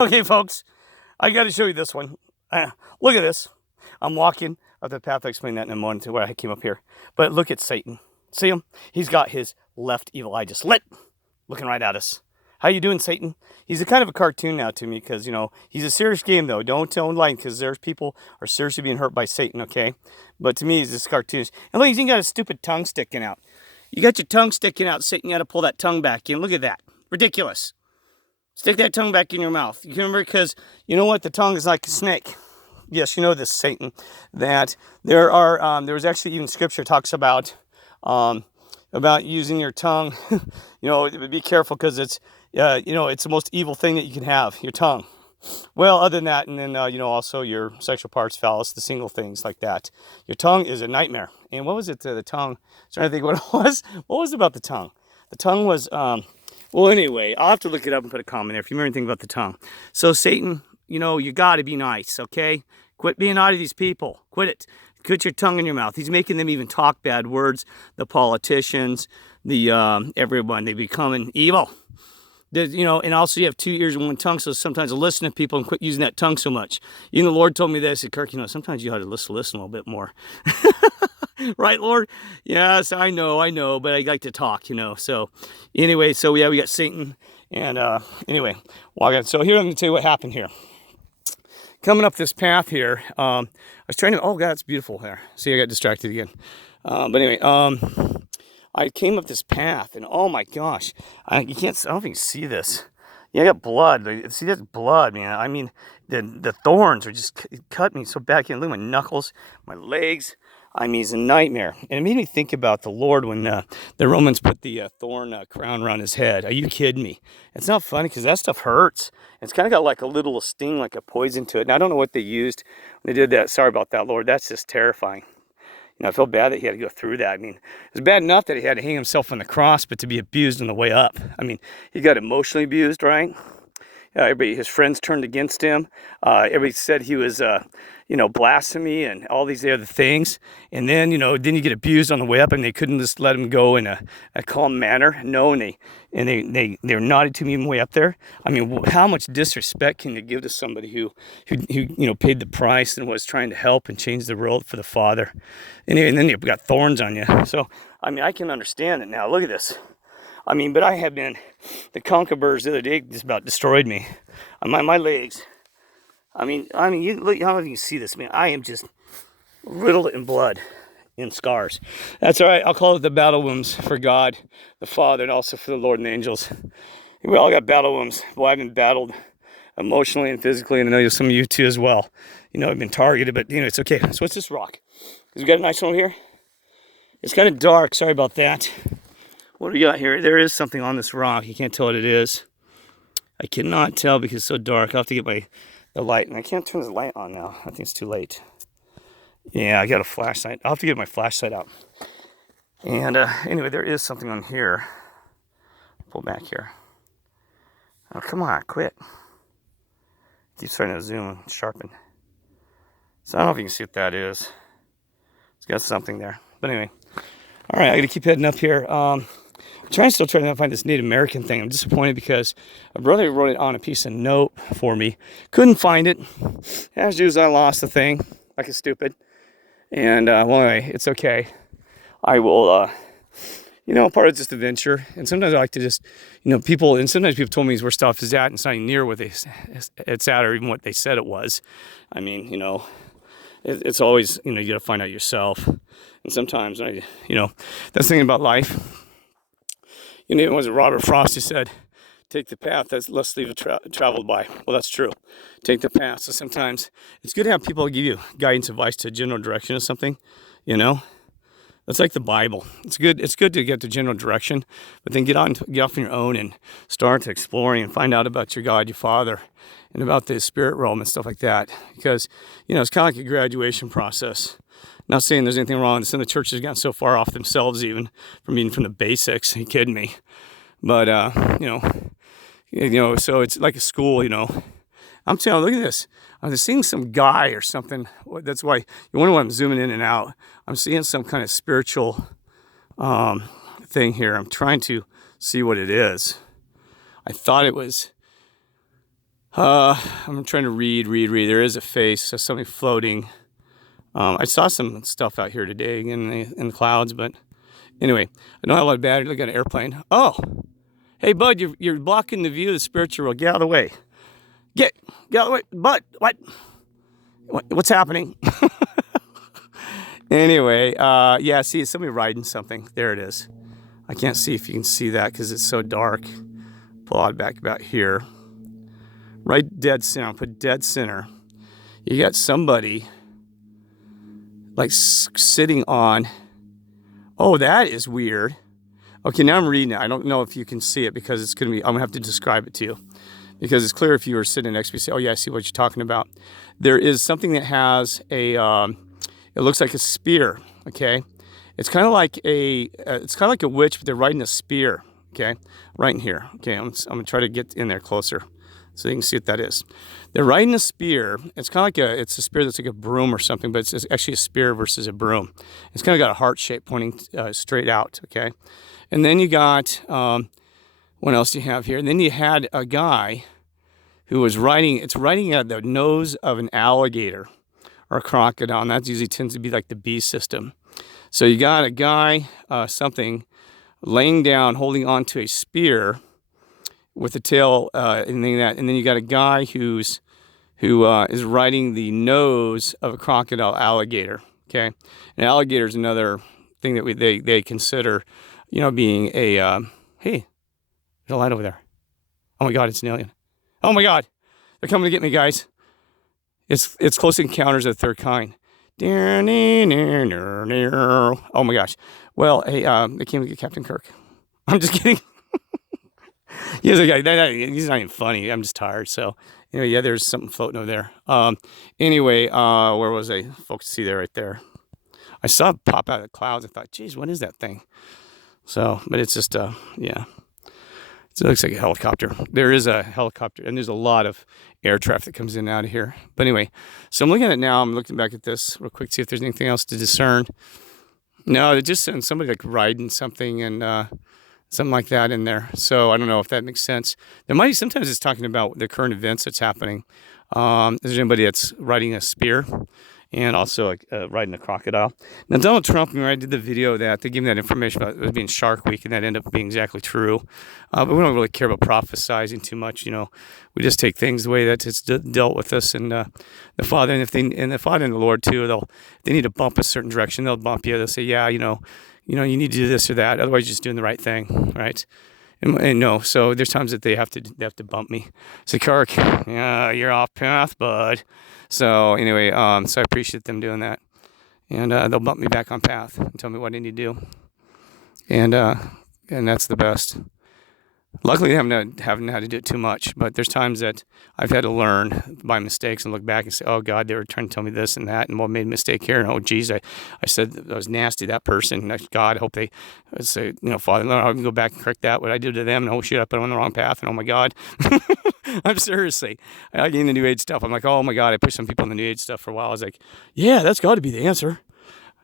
Okay, folks, I got to show you this one. Look at this. I'm walking up the path. I'll explain that in a moment to where I came up here. But look at Satan. See him? He's got his left evil eye just lit, looking right at us. How you doing, Satan? He's a kind of a cartoon now to me because, he's a serious game, though. Don't tell him lying because there's people are seriously being hurt by Satan, okay? But to me, he's just cartoonish. And look, he's even got a stupid tongue sticking out. You got your tongue sticking out, Satan. You got to pull that tongue back in. Look at that. Ridiculous. Stick that tongue back in your mouth. You can remember, because you know what? The tongue is like a snake. Yes, you know this, Satan. That there was actually even scripture talks about using your tongue. Be careful because it's it's the most evil thing that you can have, your tongue. Well, other than that, and then also your sexual parts, phallus, the single things like that. Your tongue is a nightmare. And what was it? The tongue. I'm trying to think what it was. What was it about the tongue? The tongue was. Well, anyway, I'll have to look it up and put a comment there if you remember anything about the tongue. So, Satan, you got to be nice, okay? Quit being naughty to these people. Quit it. Put your tongue in your mouth. He's making them even talk bad words. The politicians, everyone, they becoming evil. And also you have 2 ears and one tongue, so sometimes I listen to people and quit using that tongue so much. The Lord told me this, Kirk, sometimes you ought to listen a little bit more. Right, Lord? Yes, I know, but I like to talk, So anyway, we got Satan. And anyway, so here I'm going to tell you what happened here. Coming up this path here, I was trying to, oh God, it's beautiful there. See, I got distracted again. But anyway, I came up this path and oh my gosh, I don't think you can see this. Yeah, I got blood. See, that's blood, man. I mean, the thorns are just cut me so bad. I can't look at my knuckles, my legs. I mean, it's a nightmare. And it made me think about the Lord when the Romans put the thorn crown around his head. Are you kidding me? It's not funny because that stuff hurts. It's kind of got like a little sting, like a poison to it. And I don't know what they used when they did that. Sorry about that, Lord. That's just terrifying. I felt bad that he had to go through that. I mean, it was bad enough that he had to hang himself on the cross, but to be abused on the way up. I mean, he got emotionally abused, right? Everybody, his friends turned against him. Everybody said he was, blasphemy and all these other things. And then, then you get abused on the way up, and they couldn't just let him go in a calm manner. No, and they're naughty to me on the way up there. I mean, how much disrespect can you give to somebody who paid the price and was trying to help and change the world for the Father? Anyway, and then you've got thorns on you. So, I mean, I can understand it now. Look at this. I mean, but I have been, the conquerors the other day just about destroyed me. My legs. I mean, you look, I don't know if you can see this, man. I am just riddled in blood and scars. That's all right. I'll call it the battle wounds for God, the Father, and also for the Lord and the angels. We all got battle wounds. Well, I've been battled emotionally and physically, and I know some of you too as well. I've been targeted, but it's okay. So what's this rock? Because we got a nice one over here. It's kind of dark. Sorry about that. What do we got here? There is something on this rock. You can't tell what it is. I cannot tell because it's so dark. I'll have to get the light. And I can't turn the light on now. I think it's too late. Yeah, I got a flashlight. I'll have to get my flashlight out. And anyway, there is something on here. Pull back here. Oh, come on, quit. Keep starting to zoom and sharpen. So I don't know if you can see what that is. It's got something there. But anyway. All right, I got to keep heading up here. Still trying to find this Native American thing. I'm disappointed because a brother wrote it on a piece of note for me. Couldn't find it. As usual, I lost the thing like a stupid. And well, anyway, it's okay. I will, part of just adventure. And sometimes I like to just, sometimes people told me where stuff is at, and it's not even near what it's at or even what they said it was. I mean, it's always, you got to find out yourself. And sometimes, that's the thing about life. It was Robert Frost who said, take the path that's less traveled by. Well, that's true. Take the path. So sometimes it's good to have people give you guidance, advice to general direction or something, That's like the Bible. It's good to get the general direction, but then get off on your own and start exploring and find out about your God, your Father, and about the spirit realm and stuff like that. Because, it's kind of like a graduation process. Not saying there's anything wrong. Some of the churches have gotten so far off themselves even from the basics. Are you kidding me? But, so it's like a school, I'm telling you, look at this. I'm seeing some guy or something. That's why you wonder why I'm zooming in and out. I'm seeing some kind of spiritual thing here. I'm trying to see what it is. I thought it was I'm trying to read. There is a face, so something floating. I saw some stuff out here today in the clouds, but anyway, I don't have a lot of battery. Look at an airplane. Oh, hey, bud, you're blocking the view of the spiritual world. Get out of the way. Get out of the way. Bud, what's happening? Anyway, yeah, see, it's somebody riding something. There it is. I can't see if you can see that because it's so dark. Pull it back about here. Right dead center. I'll put dead center. You got somebody like sitting on. Oh, that is weird. Okay, now I'm reading it. I don't know if you can see it because it's going to be, I'm going to have to describe it to you. Because it's clear if you were sitting next to me, say, oh yeah, I see what you're talking about. There is something that has a, it looks like a spear, okay? It's kind of like a witch, but they're riding a spear, okay? Right in here, okay? I'm going to try to get in there closer so you can see what that is. They're riding a spear. It's kind of like it's a spear that's like a broom or something, but it's actually a spear versus a broom. It's kind of got a heart shape pointing straight out, okay? And then you got, what else do you have here? And then you had a guy who was riding at the nose of an alligator or a crocodile, and that usually tends to be like the B system. So you got a guy, something, laying down, holding onto a spear with a tail, and then you got a guy who is riding the nose of a crocodile alligator. Okay, an alligator is another thing that they consider, being a hey, there's a light over there. Oh my God, it's an alien. Oh my God, they're coming to get me, guys. It's Close Encounters of the Third Kind. Oh my gosh. Well, hey, they came to get Captain Kirk. I'm just kidding. He's not even funny. I'm just tired. So anyway, yeah, there's something floating over there. Anyway, where was I? Folks, see there, right there. I saw it pop out of the clouds. I thought, geez, what is that thing? So, but it's just, yeah. So it looks like a helicopter. There is a helicopter, and there's a lot of air traffic that comes in and out of here. But anyway, so I'm looking at it now. I'm looking back at this real quick, see if there's anything else to discern. No, it just sends somebody like riding something and something like that in there. So I don't know if that makes sense. There might be, sometimes it's talking about the current events that's happening. Is there anybody that's riding a spear? And also like riding a crocodile. Now Donald Trump, when I did the video that they gave me that information about it being Shark Week, and that ended up being exactly true. But we don't really care about prophesizing too much. We just take things the way that it's dealt with us, and the Father, and the Father and the Lord too. They need to bump a certain direction. They'll bump you. They'll say, yeah, you need to do this or that. Otherwise, you're just doing the right thing, right? And no, so there's times that they have to bump me. Say, Kirk, yeah, you're off path, bud. So anyway, so I appreciate them doing that, and they'll bump me back on path and tell me what I need to do, and that's the best. Luckily, I haven't had to do it too much, but there's times that I've had to learn by mistakes and look back and say, oh God, they were trying to tell me this and that, and well, made a mistake here, and oh geez, I said that was nasty, that person, and God, I hope they say, Father, I can go back and correct that, what I did to them, and oh shit, I put them on the wrong path, and oh my God. I'm seriously, I get in the New Age stuff, I'm like, oh my God, I pushed some people in the New Age stuff for a while, I was like, yeah, that's got to be the answer.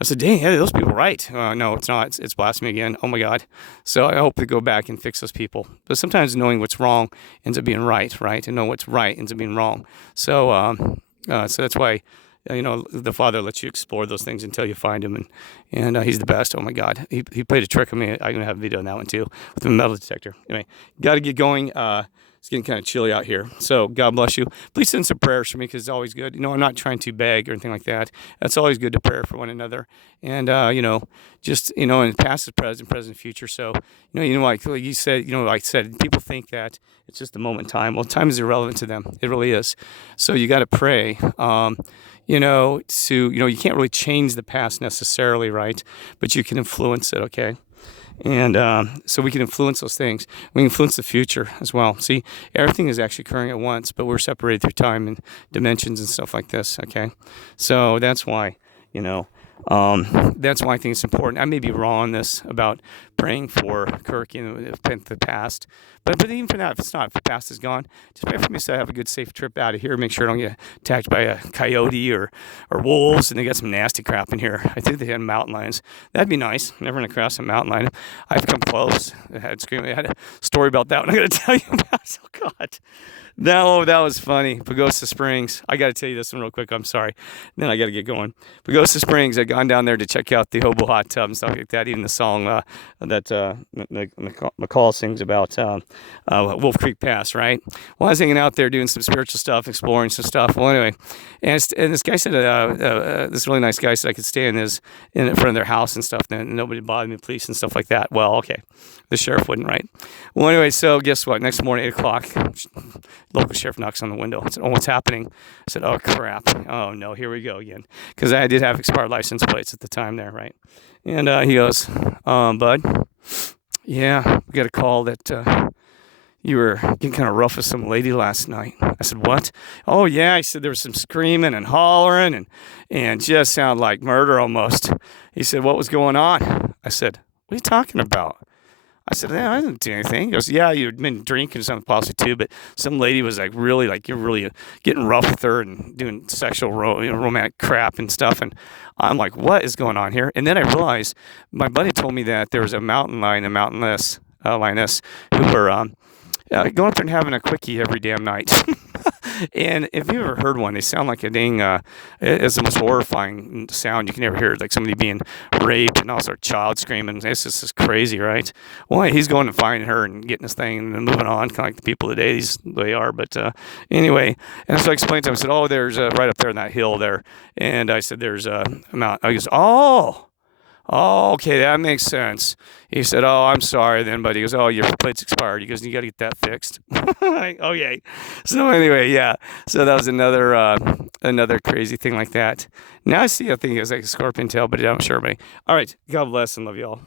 I said, dang, yeah, those people are right. No, it's not. It's blasphemy again. Oh, my God. So I hope to go back and fix those people. But sometimes knowing what's wrong ends up being right? And know what's right ends up being wrong. So so that's why, the Father lets you explore those things until you find him. And he's the best. Oh, my God. He played a trick on me. I'm going to have a video on that one, too, with the metal detector. Anyway, got to get going. It's getting kind of chilly out here. So God bless you. Please send some prayers for me because it's always good. I'm not trying to beg or anything like that. It's always good to pray for one another. And, just, in past, present, future. So, like you said, like I said, people think that it's just the moment in time. Well, time is irrelevant to them. It really is. So you got to pray, you can't really change the past necessarily, right? But you can influence it, okay? And so we can influence those things. We can influence the future as well. See, everything is actually occurring at once, but we're separated through time and dimensions and stuff like this, okay? So that's why, That's why I think it's important. I may be wrong on this about praying for Kirk in the past, but even for that, if it's not, if the past is gone, just pray for me so I have a good, safe trip out of here. Make sure I don't get attacked by a coyote or wolves, and they got some nasty crap in here. I think they had mountain lions. That'd be nice. Never run across a mountain lion. I've come close. I had a story about that one I'm going to tell you about. Oh God. No, that was funny. Pagosa Springs. I got to tell you this one real quick. I'm sorry. Then I got to get going. Pagosa Springs. I'd gone down there to check out the hobo hot tub and stuff like that. Even the song that McCall sings about Wolf Creek Pass, right? Well, I was hanging out there doing some spiritual stuff, exploring some stuff. Well, anyway, and this guy said, this really nice guy said I could stay in front of their house and stuff, and nobody bothered me, police and stuff like that. Well, okay. The sheriff wouldn't, right? Well, anyway, so guess what? Next morning, 8 o'clock, local sheriff knocks on the window. I said, oh, what's happening? I said, oh, crap. Oh, no, here we go again. Because I did have expired license plates at the time there, right? And he goes, bud, yeah, we got a call that you were getting kind of rough with some lady last night. I said, what? Oh, yeah. He said there was some screaming and hollering and just sounded like murder almost. He said, what was going on? I said, what are you talking about? I said, yeah, I didn't do anything. He goes, yeah, you'd been drinking something possibly too, but some lady was like really, like you're really getting rough with her and doing sexual romantic crap and stuff. And I'm like, what is going on here? And then I realized my buddy told me that there was a mountain lion, a mountainless lioness who were going up there and having a quickie every damn night. And if you ever heard one, they sound like a dang, it's the most horrifying sound you can ever hear, like somebody being raped and also a child screaming. It's just crazy, right? Well, he's going to find her and getting this thing and moving on, kind of like the people today, they are. But anyway, and so I explained to him, I said, oh, there's right up there on that hill there. And I said, there's a mountain. I goes, oh, okay, that makes sense. He said, oh, I'm sorry then, but he goes, oh, your plate's expired. He goes, you got to get that fixed. Like, okay. So anyway, yeah. So that was another crazy thing like that. Now I see a thing as like a scorpion tail, but I'm sure. All right. God bless and love you all.